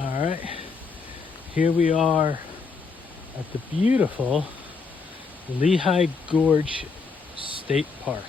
All right, here we are at the beautiful Lehigh Gorge State Park.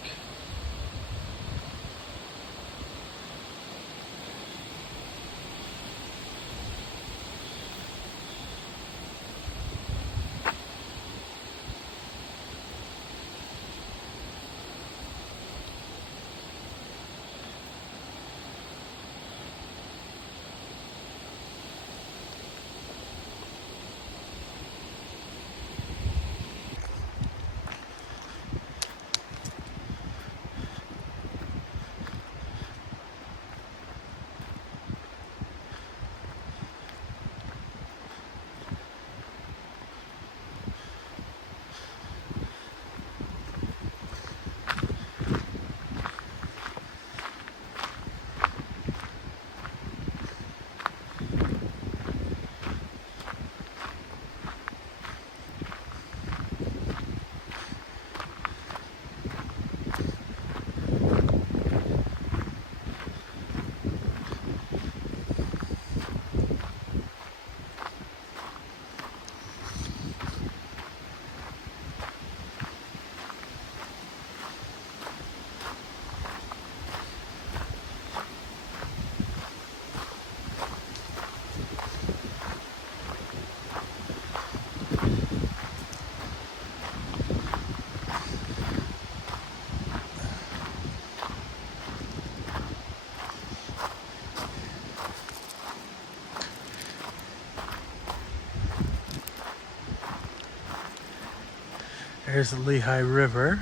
There's the Lehigh River.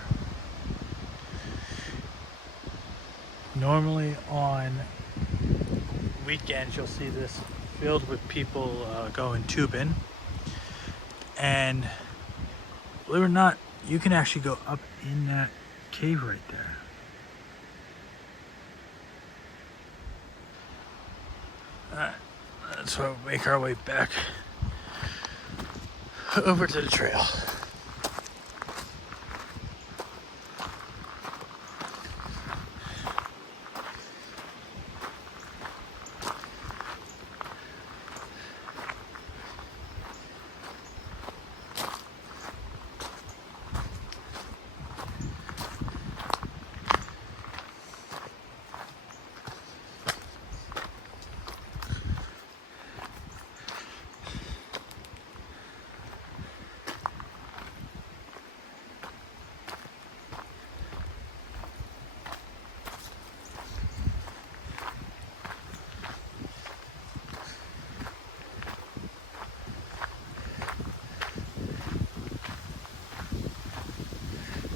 Normally on weekends you'll see this filled with people going tubing, and believe it or not, you can actually go up in that cave right there. Alright, let's make our way back over to the trail.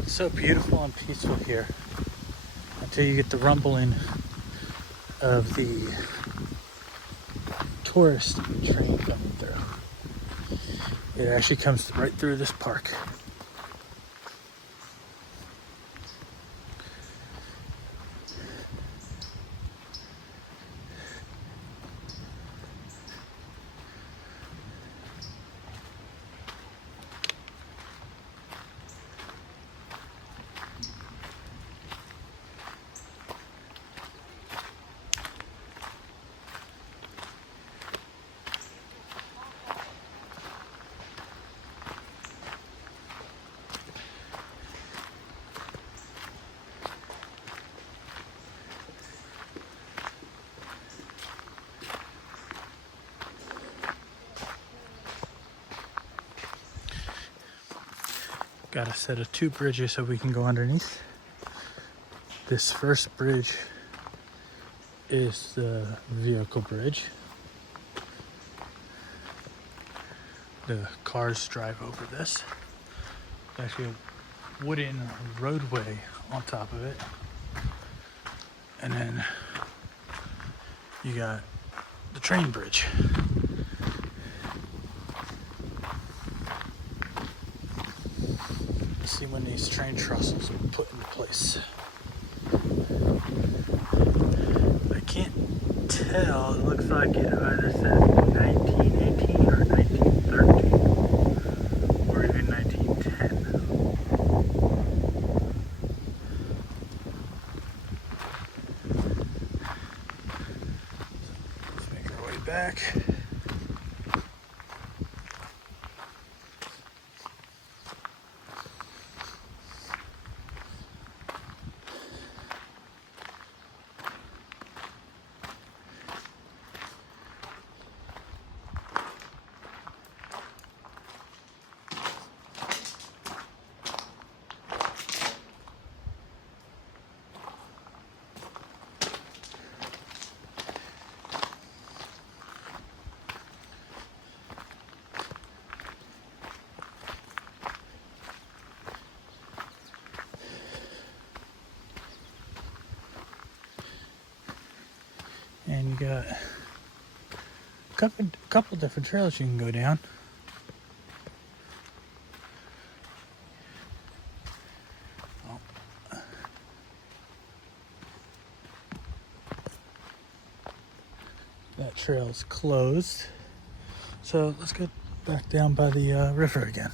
So beautiful and peaceful here until you get the rumbling of the tourist train coming through. It actually comes right through this park. Got a set of 2 bridges so we can go underneath. This first bridge is the vehicle bridge. The cars drive over this. There's actually a wooden roadway on top of it. And then you got the train bridge. See when these train trestles are put into place. I can't tell. It looks like it either says 1918 or 1913 or even 1910. Let's make our way back. you got a couple different trails you can go down. That trail's closed. So let's go back down by the river again.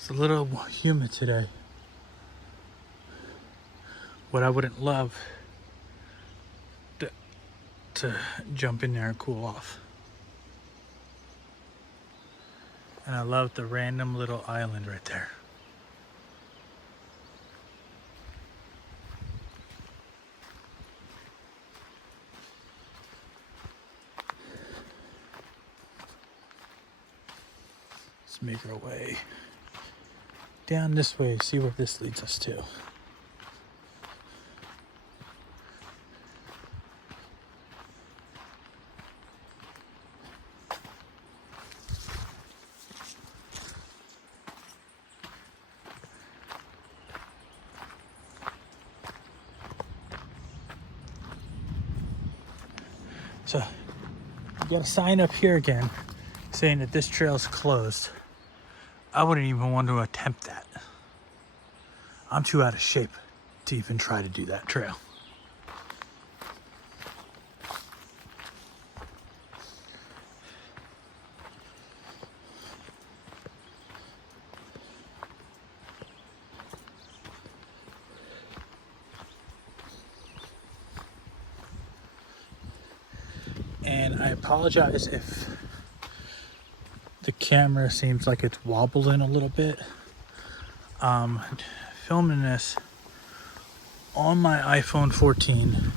It's a little humid today. What I wouldn't love to jump in there and cool off. And I love the random little island right there. Let's make our way down this way, see where this leads us to. So, you got a sign up here again saying that this trail's closed. I wouldn't even want to attempt that. I'm too out of shape to even try to do that trail. And I apologize if the camera seems like it's wobbling a little bit. Filming this on my iPhone 14,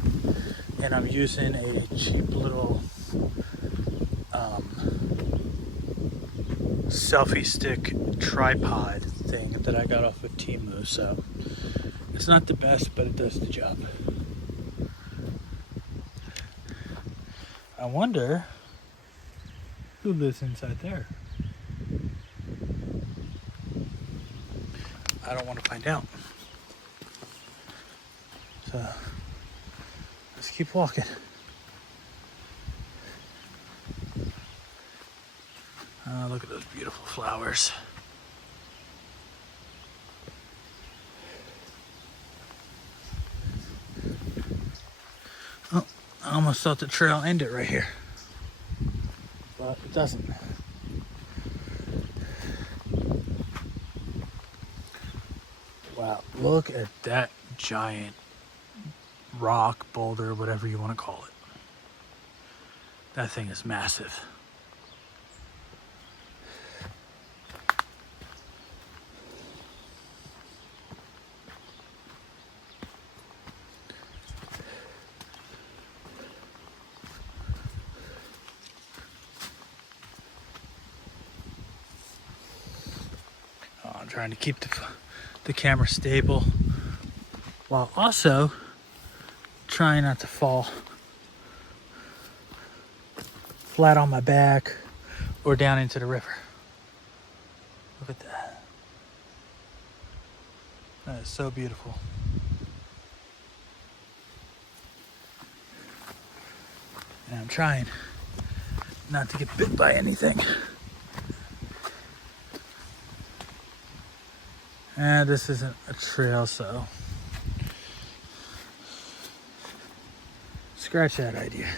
and I'm using a cheap little selfie stick tripod thing that I got off of Temu. So it's not the best, but it does the job. I wonder who lives inside there. I don't want to find out. So let's keep walking. Look at those beautiful flowers. Oh, I almost thought the trail ended right here, but it doesn't. Wow, look at that giant rock, boulder, whatever you want to call it. That thing is massive. Oh, I'm trying to keep the camera stable while also trying not to fall flat on my back or down into the river. Look at that. That is so beautiful. And I'm trying not to get bit by anything. And this isn't a trail, so scratch that idea.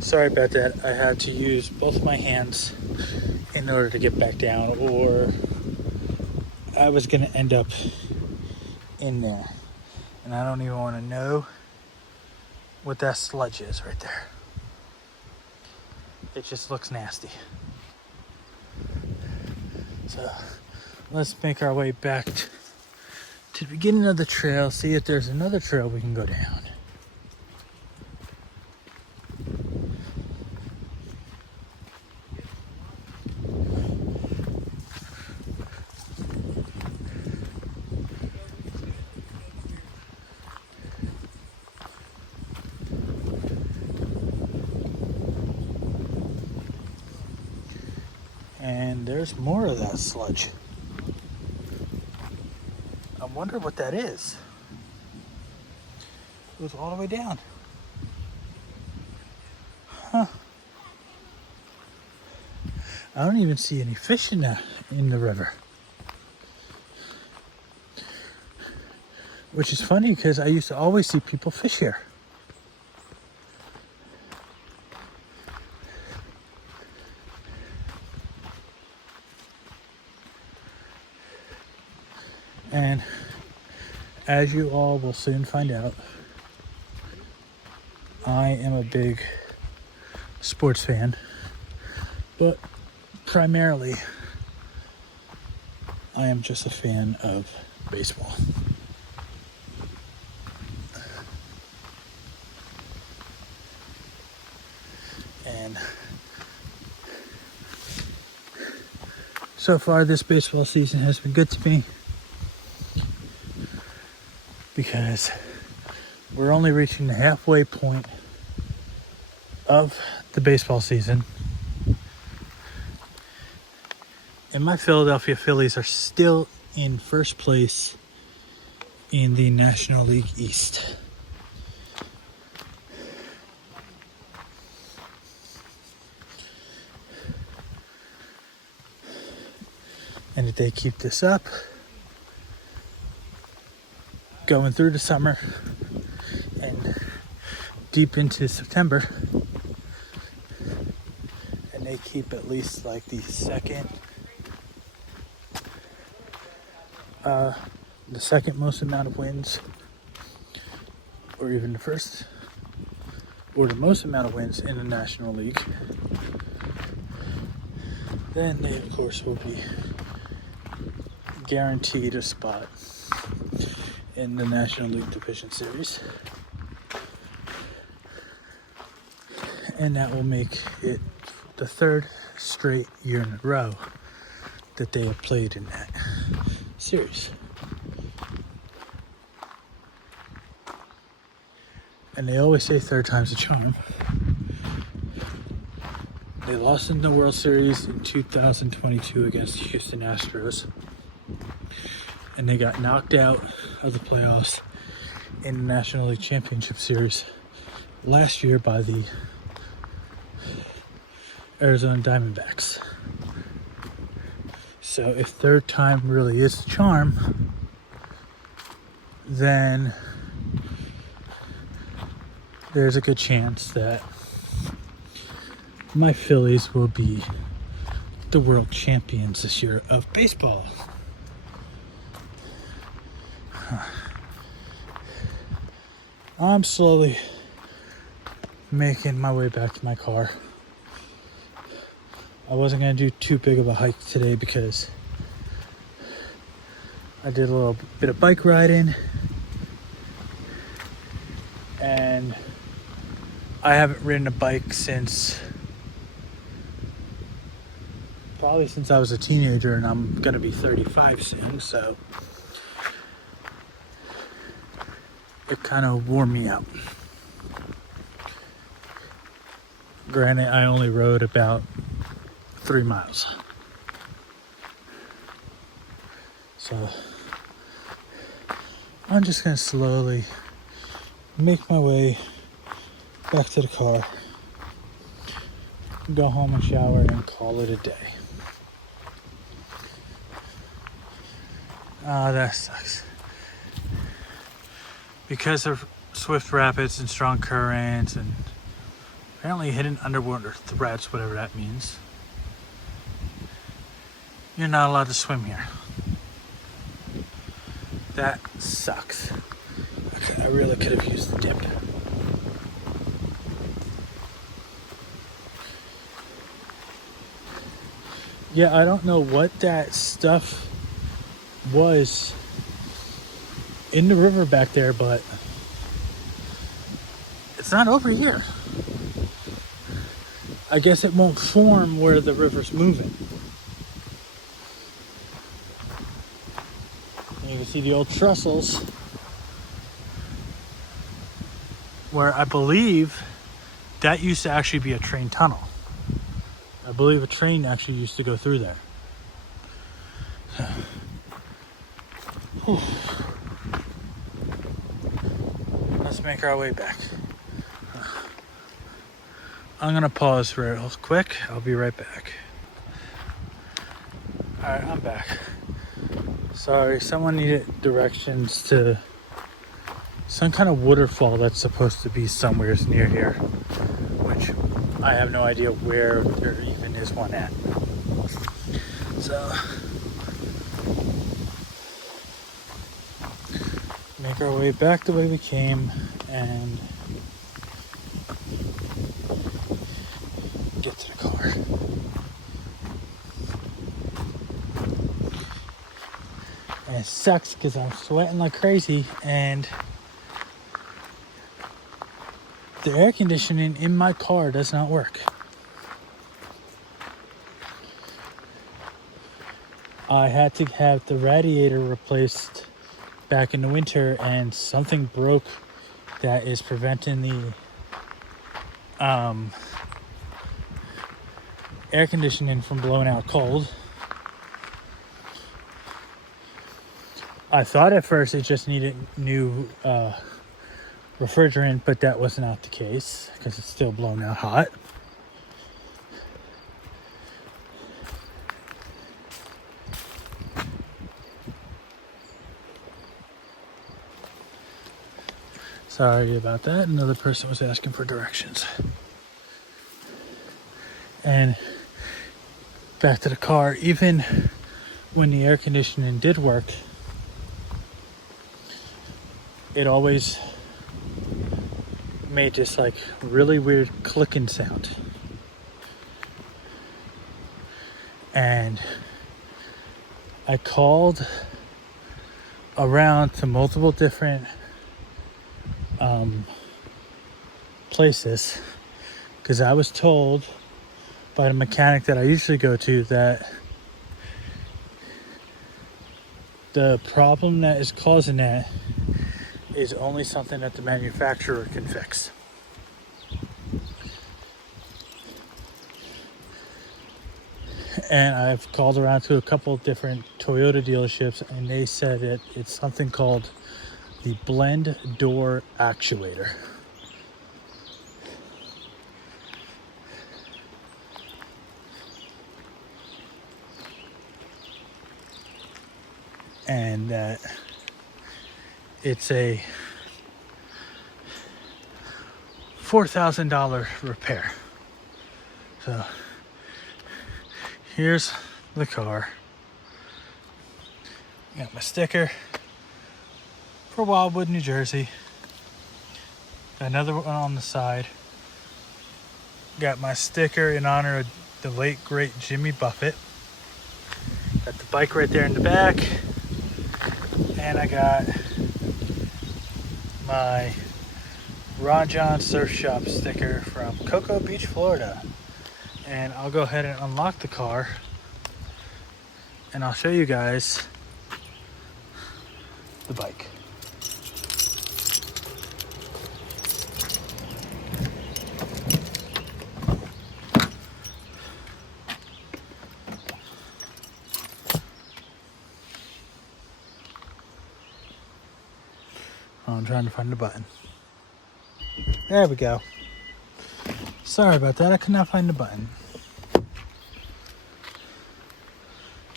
Sorry about that. I had to use both my hands in order to get back down, or I was going to end up in there. And I don't even want to know what that sludge is right there. It just looks nasty. So let's make our way back to the beginning of the trail, see if there's another trail we can go down. And there's more of that sludge. I wonder what that is. It goes all the way down. Huh. I don't even see any fish in the river. Which is funny because I used to always see people fish here. And as you all will soon find out, I am a big sports fan, but primarily I am just a fan of baseball. And so far this baseball season has been good to me, because we're only reaching the halfway point of the baseball season. And my Philadelphia Phillies are still in first place in the National League East. And if they keep this up, going through the summer and deep into September, and they keep at least like the second most amount of wins, or even the first or the most amount of wins in the National League, then they of course will be guaranteed a spot in the National League Division Series. And that will make it the third straight year in a row that they have played in that series. And they always say third time's a charm. They lost in the World Series in 2022 against the Houston Astros. And they got knocked out of the playoffs in the National League Championship Series last year by the Arizona Diamondbacks. So if third time really is the charm, then there's a good chance that my Phillies will be the world champions this year of baseball. I'm slowly making my way back to my car. I wasn't going to do too big of a hike today because I did a little bit of bike riding, and I haven't ridden a bike since I was a teenager, and I'm going to be 35 soon, so it kind of wore me out. Granted, I only rode about 3 miles. So I'm just going to slowly make my way back to the car, go home and shower, and call it a day. That sucks. Because of swift rapids and strong currents and apparently hidden underwater threats, whatever that means, you're not allowed to swim here. That sucks. Okay, I really could have used the dip. Yeah, I don't know what that stuff was in the river back there, but it's not over here. I guess it won't form where the river's moving. And you can see the old trestles where I believe that used to actually be a train tunnel. I believe a train actually used to go through there. Let's make our way back. I'm gonna pause real quick. I'll be right back. Alright, I'm back. Sorry, someone needed directions to some kind of waterfall that's supposed to be somewhere near here, which I have no idea where there even is one at. So, make our way back the way we came and get to the car. And it sucks because I'm sweating like crazy and the air conditioning in my car does not work. I had to have the radiator replaced back in the winter and something broke that is preventing the air conditioning from blowing out cold. I thought at first it just needed new refrigerant, but that was not the case because it's still blowing out hot. Sorry about that. Another person was asking for directions. And back to the car, even when the air conditioning did work, it always made this like really weird clicking sound. And I called around to multiple different places because I was told by the mechanic that I usually go to that the problem that is causing that is only something that the manufacturer can fix. And I've called around to a couple of different Toyota dealerships and they said that it's something called the blend door actuator. And that it's a $4,000 repair. So here's the car. Got my sticker for Wildwood, New Jersey. Got another one on the side. Got my sticker in honor of the late great Jimmy Buffett. Got the bike right there in the back. And I got my Ron John Surf Shop sticker from Cocoa Beach, Florida. And I'll go ahead and unlock the car and I'll show you guys the bike. I'm trying to find the button. There we go. Sorry about that, I could not find the button.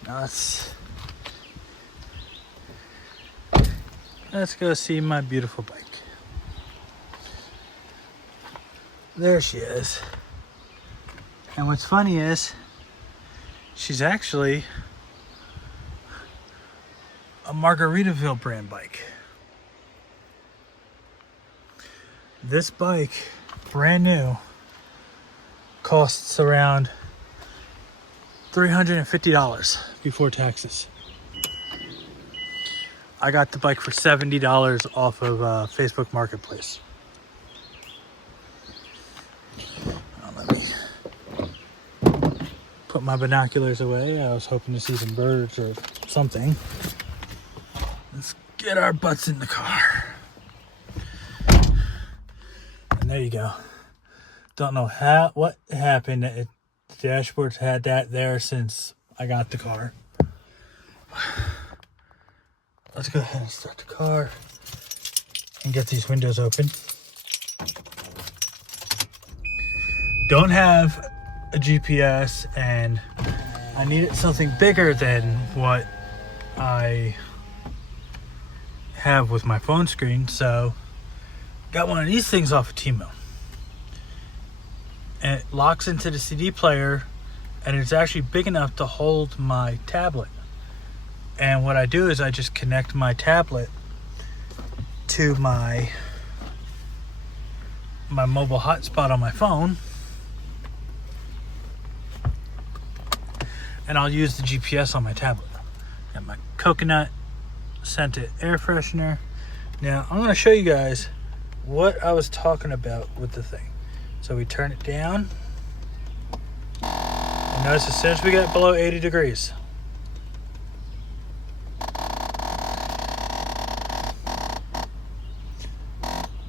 Now let's go see my beautiful bike. There she is. And what's funny is, she's actually a Margaritaville brand bike. This bike, brand new, costs around $350 before taxes. I got the bike for $70 off of Facebook Marketplace. Let me put my binoculars away. I was hoping to see some birds or something. Let's get our butts in the car. And there you go. Don't know what happened. The dashboard's had that there since I got the car. Let's go ahead and start the car and get these windows open. Don't have a GPS, and I needed something bigger than what I have with my phone screen, so got one of these things off of Temu. And it locks into the CD player, and it's actually big enough to hold my tablet. And what I do is I just connect my tablet to my mobile hotspot on my phone, and I'll use the GPS on my tablet. Got my coconut scented air freshener. Now I'm going to show you guys what I was talking about with the thing. So we turn it down, and notice as soon as we get below 80 degrees,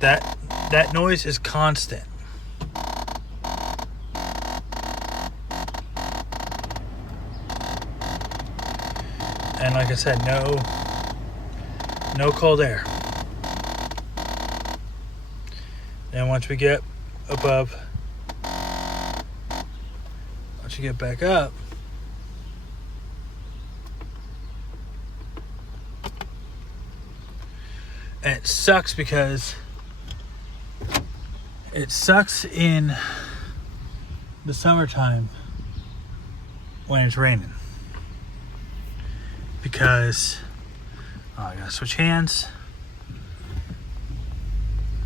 that noise is constant. And like I said, no cold air. And once we get above, once you get back up, and it sucks because it sucks in the summertime when it's raining, because I gotta switch hands,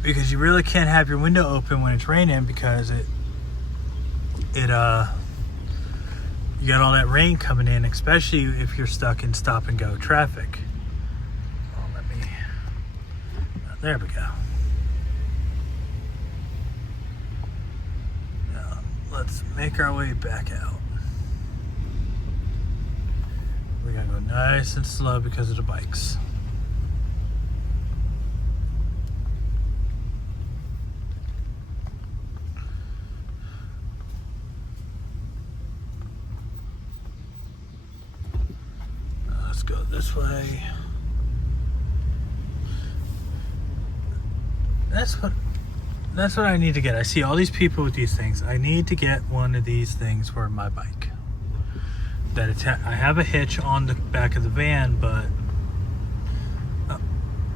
because you really can't have your window open when it's raining, because you got all that rain coming in, especially if you're stuck in stop and go traffic. There we go. Now, let's make our way back out. We gotta go nice and slow because of the bikes. Let's go this way. That's what I need to get. I see all these people with these things. I need to get one of these things for my bike. I have a hitch on the back of the van, but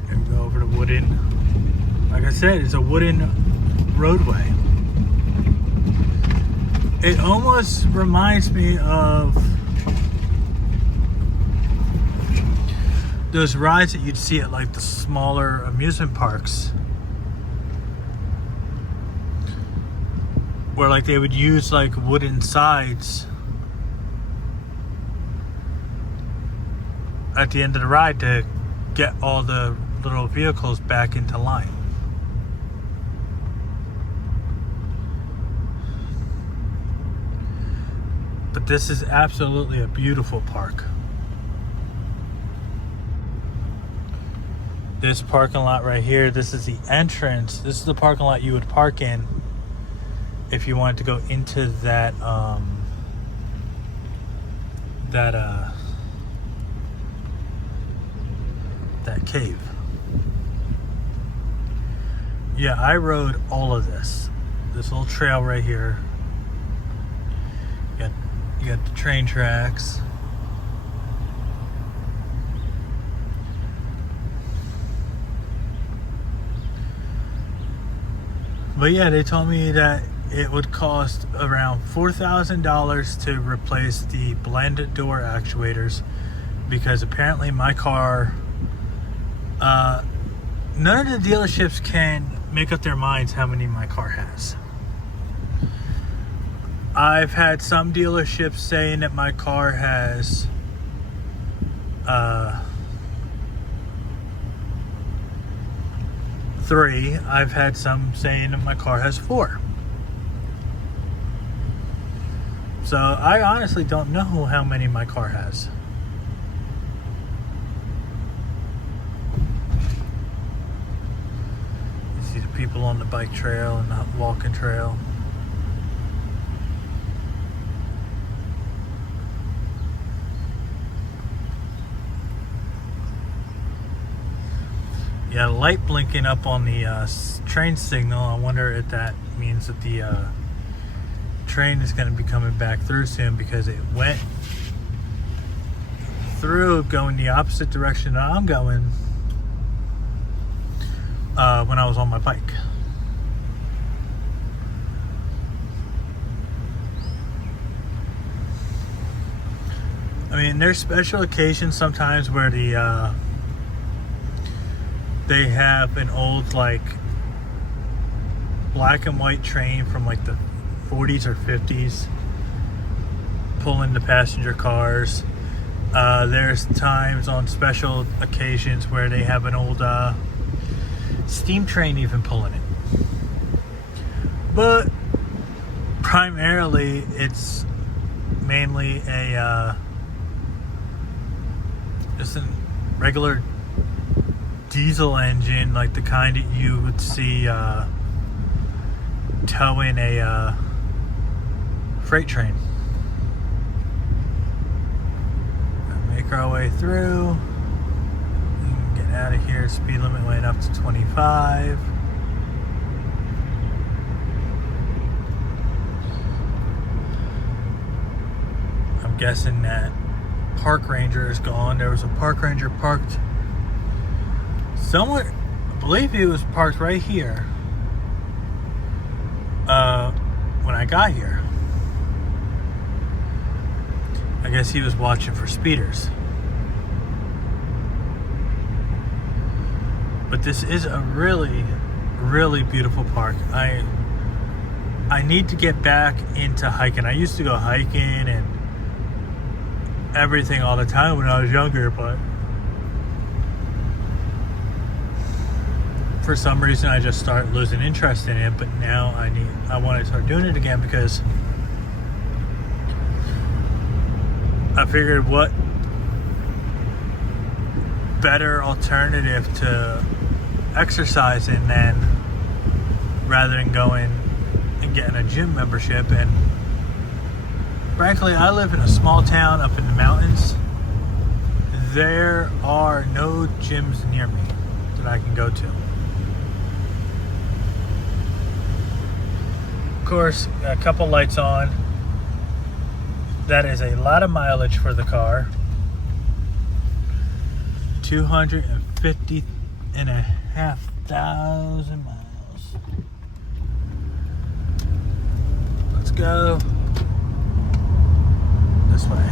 here we go over the wooden. Like I said, it's a wooden roadway. It almost reminds me of those rides that you'd see at like the smaller amusement parks, where like they would use like wooden sides at the end of the ride to get all the little vehicles back into line. But this is absolutely a beautiful park. This parking lot right here, this is the entrance. This is the parking lot you would park in if you wanted to go into that cave. Yeah, I rode all of this little trail right here. You got the train tracks. But yeah, they told me that it would cost around $4,000 to replace the blended door actuators, because apparently my car, none of the dealerships can make up their minds how many my car has. I've had some dealerships saying that my car has 3. I've had some saying that my car has 4. So I honestly don't know how many my car has. You see the people on the bike trail and the walking trail. Yeah, light blinking up on the train signal. I wonder if that means that the train is going to be coming back through soon, because it went through going the opposite direction that I'm going when I was on my bike. I mean, there's special occasions sometimes where they have an old, like, black and white train from like the 40s or 50s pulling the passenger cars. There's times on special occasions where they have an old steam train even pulling it. But primarily it's mainly just a regular diesel engine, like the kind that you would see towing a freight train. Make our way through. We can get out of here. Speed limit went up to 25. I'm guessing that park ranger is gone. There was a park ranger parked somewhere. I believe he was parked right here when I got here. I guess he was watching for speeders. But this is a really, really beautiful park. I need to get back into hiking. I used to go hiking and everything all the time when I was younger, but for some reason I just started losing interest in it. But now I want to start doing it again, because I figured what better alternative to exercising than rather than going and getting a gym membership. And frankly, I live in a small town up in the mountains. There are no gyms near me that I can go to. Of course, a couple lights on. That is a lot of mileage for the car. 250,500 miles. Let's go this way.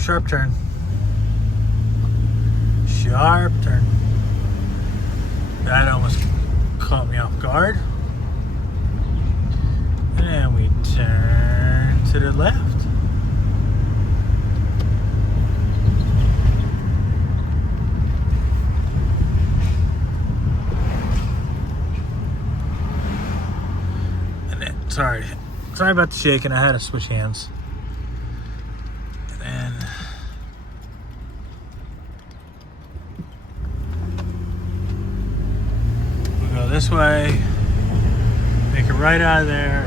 Sharp turn. Sharp turn. That almost caught me off guard. And we turn to the left. And then, sorry about the shaking. I had to switch hands. This way, make a right out of there,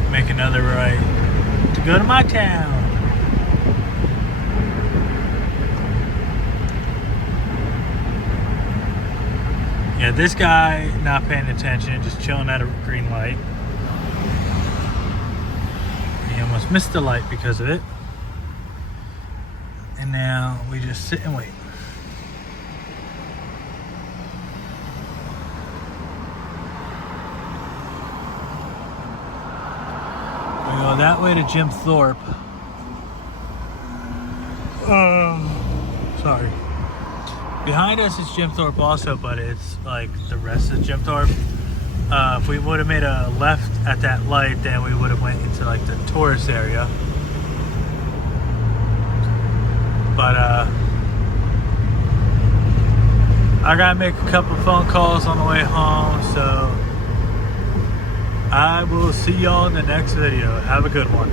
and make another right to go to my town. Yeah, this guy not paying attention, just chilling at a green light. He almost missed the light because of it. Now we just sit and wait. We go that way to Jim Thorpe. Sorry. Behind us is Jim Thorpe also, but it's like the rest of Jim Thorpe. If we would have made a left at that light, then we would have went into like the tourist area. But I gotta make a couple phone calls on the way home, so I will see y'all in the next video. Have a good one.